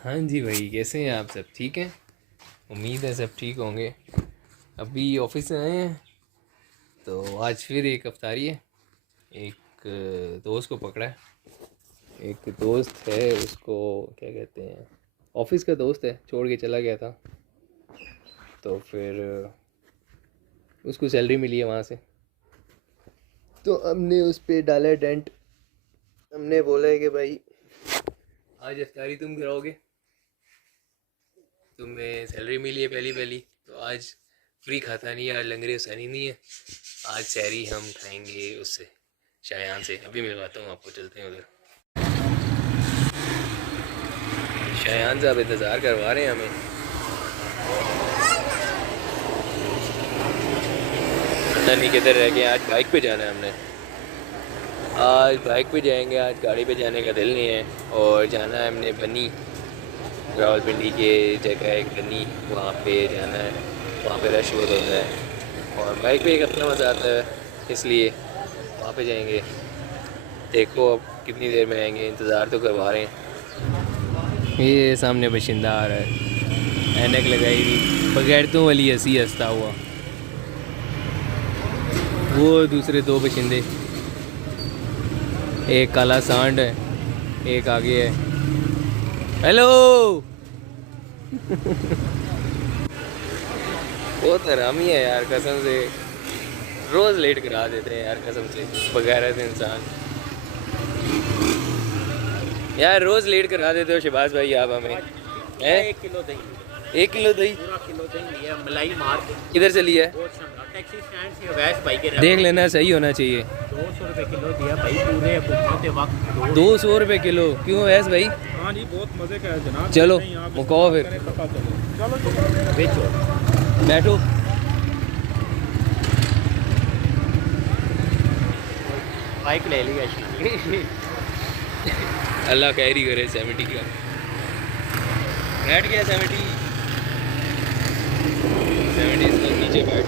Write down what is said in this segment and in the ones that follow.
हाँ जी भाई, कैसे हैं आप? सब ठीक हैं? उम्मीद है सब ठीक होंगे। अभी ऑफिस से आए हैं तो आज फिर एक अफ्तारी है। एक दोस्त को पकड़ा है। एक दोस्त है, उसको क्या कहते हैं, ऑफिस का दोस्त है, छोड़ के चला गया था। तो फिर उसको सैलरी मिली है वहाँ से, तो हमने उस पर डाला डेंट। हमने बोला है कि भाई आज अफ्तारी तुम कराओगे, तुम्हें सैलरी मिली है पहली पहली, तो आज फ्री खाता नहीं है, आज लंगरे हुसैनी नहीं है, आज सैरी हम खाएंगे उससे, शायान से। अभी मिलवाता हूँ आपको, चलते हैं उधर। शायान साहब इंतज़ार करवा रहे हैं हमें। पता नहीं किधर रह गए। आज बाइक पे जाना है हमने, आज बाइक पे जाएंगे, आज गाड़ी पे जाने का दिल नहीं है। और जाना है हमने बनी, रावलपिंडी के जगह एक बनी, वहाँ पे जाना है। वहाँ पे रश बहुत होता है और बाइक पे एक अपना मज़ा आता है, इसलिए वहाँ पे जाएंगे। देखो अब कितनी देर में आएंगे, इंतज़ार तो करवा रहे हैं। ये सामने बशिंदा आ रहा है, ऐनक लगाई हुई, बगैरतों वाली हंसी हंसता हुआ। वो दूसरे दो बशिंदे, एक काला सांड है, एक आगे है। हेलो बहुत हरामी है यार, कसम से रोज़ लेट करा देते हैं यार, कसम से बगैरत इंसान। यार रोज़ लेट करा देते हो शहबाज भाई आप हमें। हैं 1 किलो दही, 1 किलो दही पूरा किलो दही लिया, मलाई मार के। किधर से लिया है? बहुत शानदार, टैक्सी स्टैंड से अवैस भाई के देख लेना, सही होना चाहिए। 200 रुपये किलो दिया भाई, पूरे हुकूमत वक्त 200 रुपये किलो क्यों वैस भाई? हाँ जी, बहुत मज़े का है जनाब। चलो मुकाओ फिर, चलो बेचो, बैठो। बाइक ले लिया अल्लाह कैरी करे 70 का। बैठ गया 70 इसका नीचे बैठ।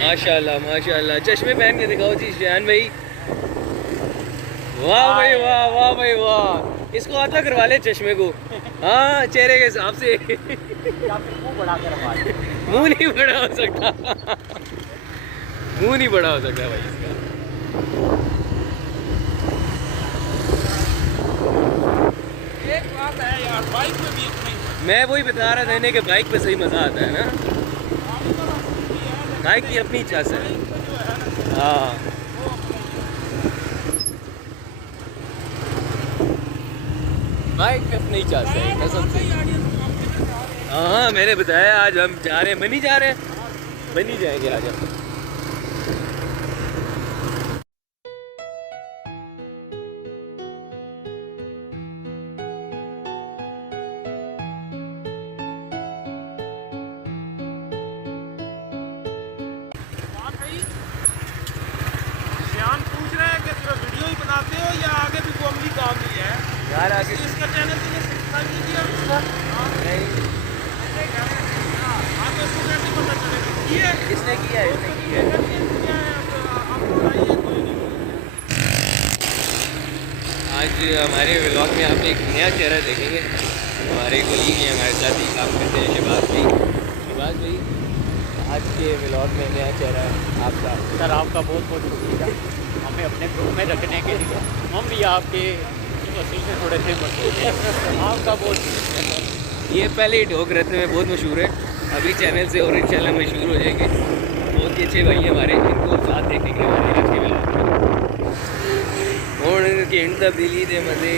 माशाल्लाह माशाल्लाह, चश्मे पहन के दिखाओ जी शयान भाई। वाह भाई वाह, वाह भाई वाह, इसको आता करवा ले चश्मे को। हाँ चेहरे के हिसाब से। मुँह बड़ा करवा दे। मुंह नहीं बड़ा हो सकता, मुंह नहीं बड़ा हो सकता भाई इसका। एक बात है यार, बाइक में भी मैं वही बता रहा था इन्हें कि बाइक पे सही मज़ा आता है ना, बाइक की अपनी इच्छा से। हाँ बाइक पे अपनी इच्छा से, कसम से। हाँ मैंने बताया आज हम जा रहे हैं, बनी जा रहे हैं, बनी जाएंगे आज हम। पूछ रहे हैं कि सिर्फ वीडियो ही बनाते हो या आगे भी कोई अमली काम नहीं है यार आगे इसका चैनल तुमने सब्सक्राइब नहीं किया इसका? नहीं, आपको स्टूडेंट ही पता चलेगा ये इसने किया है, इसने किया है। आज हमारे व्लॉग में आप एक नया चेहरा देखेंगे। हमारे कोलीग हैं, हमारे साथ ही काम करते हैं, शहबाज भाई। शहबाज भाई आज के व्लॉग में नया चेहरा है आपका। सर आपका बहुत बहुत शुक्रिया हमें अपने ग्रुप में रखने के लिए। हम भी आपके वसीले से थोड़े फेमस हो गए, आपका बहुत शुक्रिया। ये पहले ही ढोक रहते में बहुत मशहूर है, अभी चैनल से और इंशाल्लाह मशहूर हो जाएंगे। बहुत ही अच्छे भाई हैं हमारे, इनको साथ देखने के लिए हमारे आज के व्लॉग में। और इनकी इन तब्दीली दे मज़े।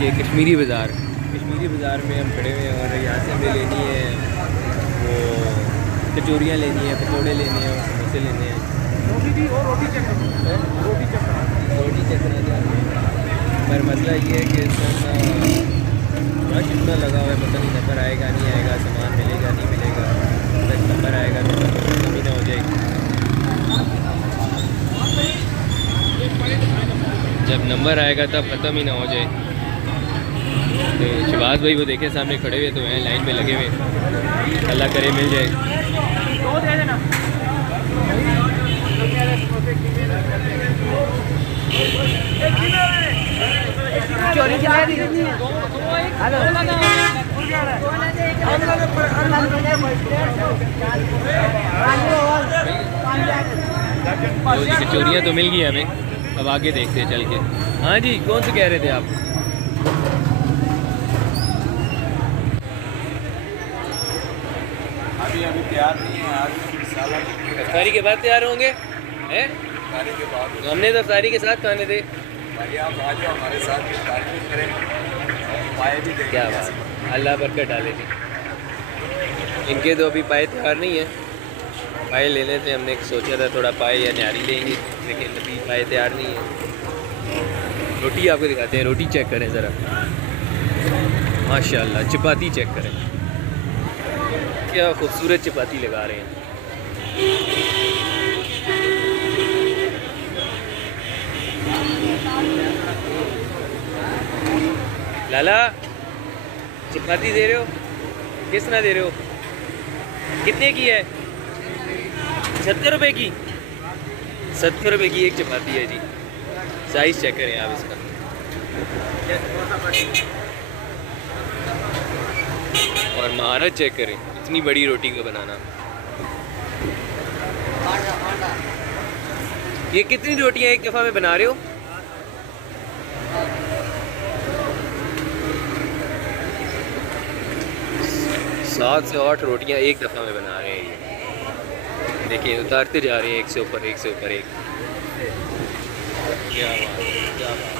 के कश्मीरी बाज़ार में हम खड़े हुए हैं और यहाँ से हमें लेनी है वो कचौरियाँ लेनी है, पकौड़े लेने हैं और समोसे लेने हैं। रोटी चेक करा दें। पर मसला ये है कि रश इतना लगा हुआ है, पता नहीं नंबर आएगा नहीं आएगा, सामान मिलेगा नहीं मिलेगा, तक नंबर आएगा तो खत्म ही ना हो जाएगी। जब नंबर आएगा तब ख़त्म ही ना हो जाए। तो शहबाज भाई वो देखे सामने खड़े हुए तो हैं, लाइन में लगे हुए, अल्लाह करे मिल जाए। कचौरियाँ तो मिल गई हमें, अब आगे देखते हैं चल के। हाँ जी, कौन से कह रहे थे आप? अभी तैयार नहीं है, आज इफ्तारी के बाद तैयार होंगे हैं? इफ्तारी के बाद हमने तो इफ्तारी के साथ खाने थे। भाई आप आ जाओ हमारे साथ इफ्तारी भी करें, पाए भी देंगे। क्या बात, अल्लाह बरकत डाले थी। इनके तो अभी पाए तैयार नहीं है, पाए लेने थे, हमने सोचा था थोड़ा पाए या न्यारी लेंगे, लेकिन अभी पाए तैयार नहीं है। रोटी आपको दिखाते हैं, रोटी चेक करें ज़रा, माशाल्लाह। चपाती चेक करें, क्या खूबसूरत चपाती लगा रहे हैं। लाला चपाती दे रहे हो, किस तरह दे रहे हो? कितने की है? 70 रुपये की। 70 रुपये की एक चपाती है जी। साइज़ चेक करें आप इसका, और महारत चेक करें इतनी बड़ी रोटी का बनाना। ये कितनी रोटियां एक दफ़ा में बना रहे हो? सात से 8 रोटियां एक दफ़ा में बना रहे हैं ये। देखिए उतारते जा रहे हैं, एक से ऊपर एक से ऊपर एक। क्या बात है, क्या बात।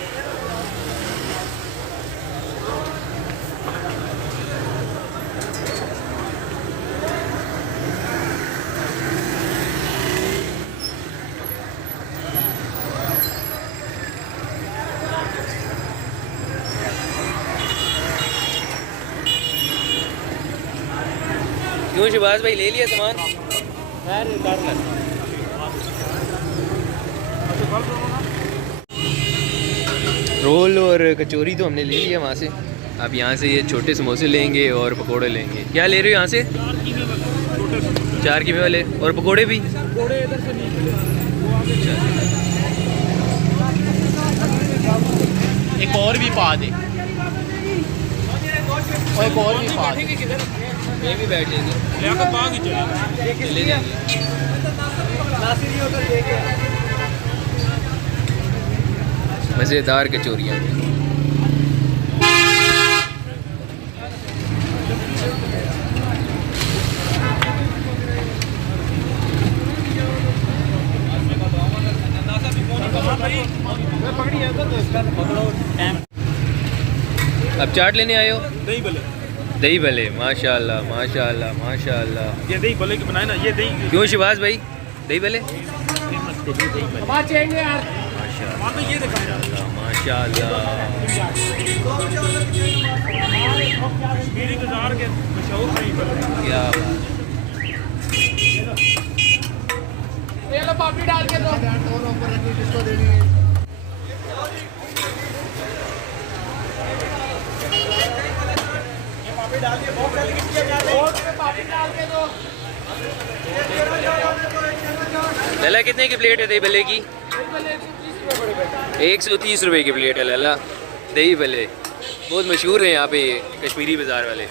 क्यों शहबाज भाई, ले लिया सामान? रोल और कचौरी तो हमने ले लिया वहाँ से। अब यहाँ से ये छोटे समोसे लेंगे और पकोड़े लेंगे। क्या ले रहे हो यहाँ से? 4 कीमे वाले, और पकोड़े भी? एक और भी पा दे, और एक और भी पा दे। ये भी बैठ जाएंगे, ले जाएंगे। मज़ेदार कचौरियाँ। अब चाट लेने आए हो? दही भले, माशाल्लाह माशाल्लाह माशाल्लाह। ये दही भले के बनाए ना, ये दही क्यों शहबाज भाई, दही भले? ये दिखाया माशाल्लाह। कश्मीरी गुजार के मशहूर दही भले। क्या बात। पापड़ी डाल के दो। लला कितने की प्लेट है दही भल्ले की? 130 रुपये की प्लेट है लला दही भल्ले। बहुत मशहूर है यहाँ पे ये कश्मीरी बाज़ार वाले।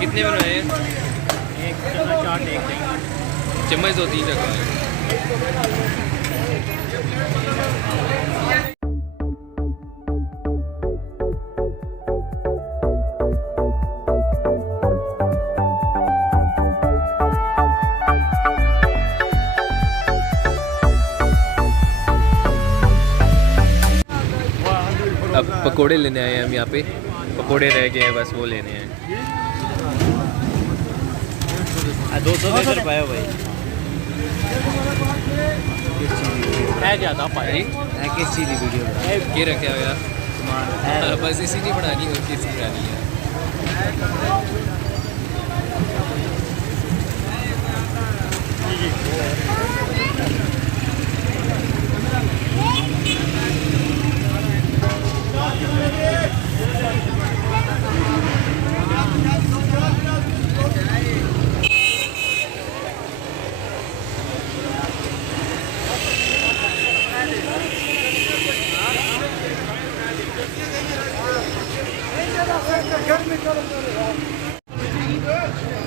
कितने बनाए हैं? एक चम्मच चाट, एक चम्मच 2-3 रखा है। पकोड़े लेने आए हैं हम यहाँ पे, पकोड़े रह गए हैं बस वो लेने हैं। 200 रुपये भाई है ज़्यादा भाई किस चीज़ की वीडियो ये रखे हो यार, बस इसी नहीं बनानी और किसी बनानी है।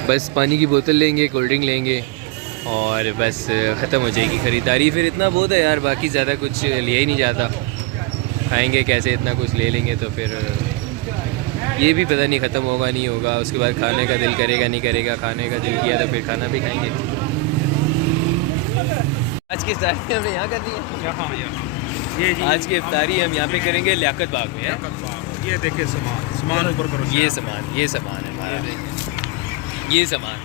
बस पानी की बोतल लेंगे, कोल्ड ड्रिंक लेंगे और बस ख़त्म हो जाएगी ख़रीदारी। फिर इतना बहुत है यार, बाकी ज़्यादा कुछ लिया ही नहीं जाता। खाएंगे कैसे, इतना कुछ ले लेंगे तो फिर ये भी पता नहीं ख़त्म होगा नहीं होगा। उसके बाद खाने का दिल करेगा नहीं करेगा, खाने का दिल किया तो फिर खाना भी खाएंगे। आज की इफ्तारी हमने यहाँ कर दी है। आज की इफ्तारी हम यहाँ पे करेंगे लियाकत बाग में है। ये देखिए सामान ऊपर करो। ये सामान है हमारा, ये सामान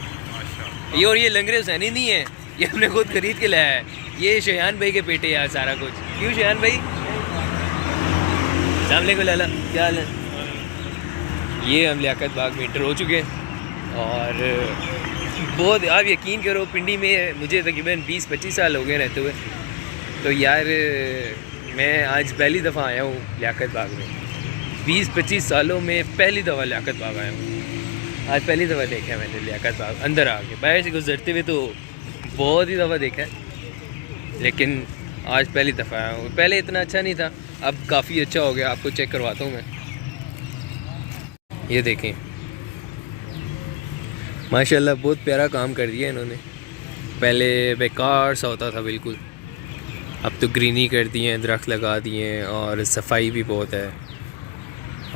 ये, और ये लंगरे हुसैनी नहीं है, ये हमने खुद खरीद के लाया है। ये शयान भाई के पेटे यार सारा कुछ। क्यों शयान भाई? सामने को लाला, क्या हाल है? ये हम लियाकत बाग में इंटर हो चुके हैं और बहुत, आप यकीन करो पिंडी में मुझे तकरीबन 20-25 साल हो गए रहते हुए, तो यार मैं आज पहली दफ़ा आया हूँ लियाकत बाग में। 20-25 सालों में पहली दफ़ा लियाकत बाग आया हूँ। आज पहली दफ़ा देखा है मैंने लियाकत बाग अंदर आके, बाहर से गुजरते हुए तो बहुत ही दफ़ा देखा है, लेकिन आज पहली दफ़ा आया हूँ। पहले इतना अच्छा नहीं था, अब काफ़ी अच्छा हो गया। आपको चेक करवाता हूँ मैं। ये देखें माशाल्लाह, बहुत प्यारा काम कर दिया इन्होंने। पहले बेकार सा होता था बिल्कुल, अब तो ग्रीनी कर दिए हैं, दरख्त लगा दिए हैं और सफाई भी बहुत है।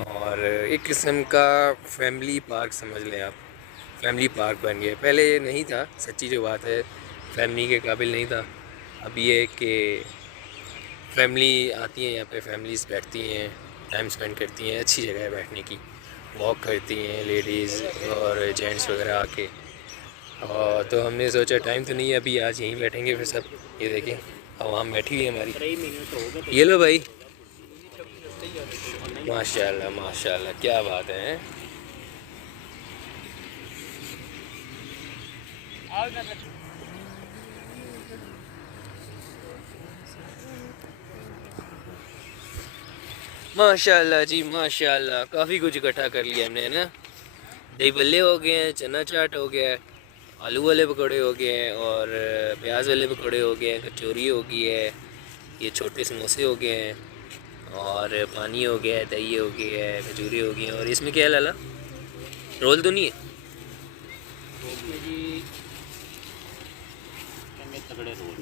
और एक किस्म का फैमिली पार्क समझ लें आप, फैमिली पार्क बन गया। पहले ये नहीं था, सच्ची जो बात है, फैमिली के काबिल नहीं था। अब ये कि फैमिली आती है यहाँ पे, फैमिलीज़ बैठती हैं, टाइम स्पेंड करती हैं, अच्छी जगह है बैठने की, वॉक करती हैं लेडीज़ और जेंट्स वगैरह आके। और तो हमने सोचा टाइम तो नहीं है अभी, आज यहीं बैठेंगे फिर सब। ये देखें आवाम बैठी हुई है हमारी। ये लो भाई, माशाल्लाह माशाल्लाह, क्या बात है। माशाल्लाह जी माशाल्लाह, काफ़ी कुछ इकट्ठा कर लिया हमने, है ना। दही बल्ले हो गए हैं, चना चाट हो गया है, आलू वाले पकौड़े हो गए हैं और प्याज वाले पकौड़े हो गए हैं, कचौरी हो गई है, ये छोटे समोसे हो गए हैं और पानी हो गया है, दही हो गया है, खजूरी हो गई है। और इसमें क्या है लाला? रोल तो नहीं है?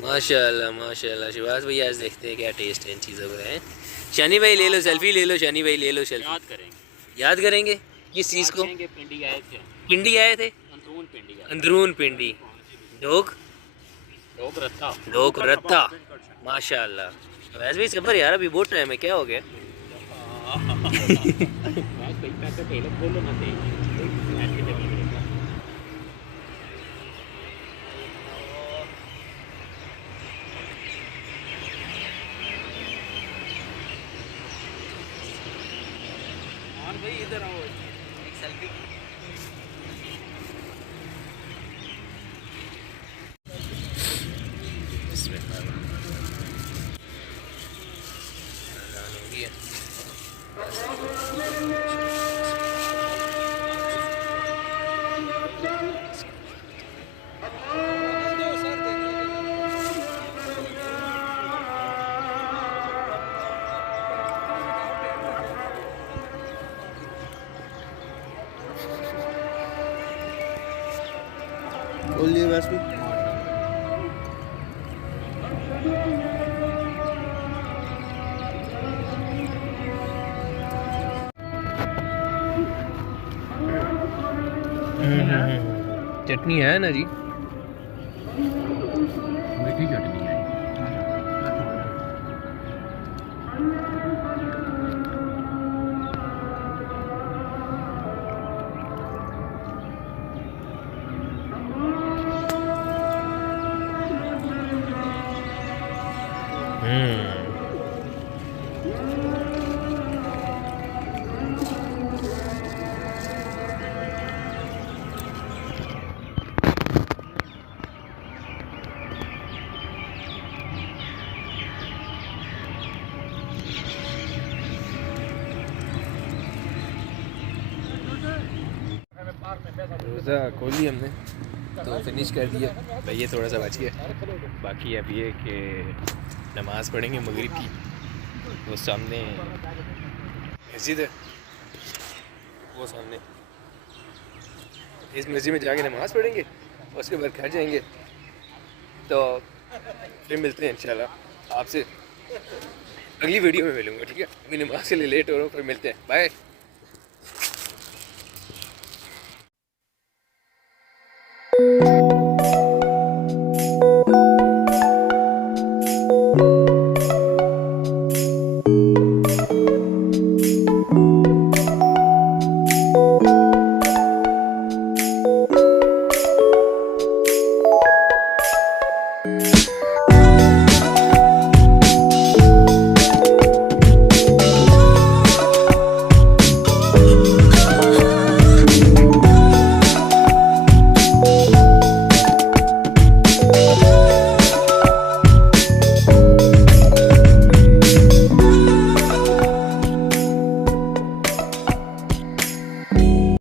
माशाल्लाह माशाल्लाह। शिवाज भाई आज देखते हैं क्या टेस्ट है इन चीज़ों का है। शानी भाई ले लो सेल्फी, ले लो शानी भाई, ले लो सेल्फी। याद करेंगे किस चीज़ को? पिंडी आए थे, अंदरून पिंडी, ढोक रत्ता। माशाल्लाह। वैसे भी सबर यार, अभी बहुत टाइम है, क्या हो गया? भाई इधर आओ, एक सेल्फी। बोल लिए बस में। चटनी है ना जी? मीठी चटनी है। रोज़ा खोल लिया हमने तो फिनिश कर दिया भाई, ये थोड़ा सा बच गया। बाकी अब ये कि नमाज़ पढ़ेंगे मगरिब की, वो सामने मस्जिद है, वो सामने इस मस्जिद में जाके नमाज़ पढ़ेंगे, उसके बाद घर जाएंगे। तो फिर मिलते हैं इंशाल्लाह, आपसे अगली वीडियो में मिलूँगा, ठीक है। अभी नमाज़ के लिए लेट हो रहा हूँ, फिर मिलते हैं, बाय।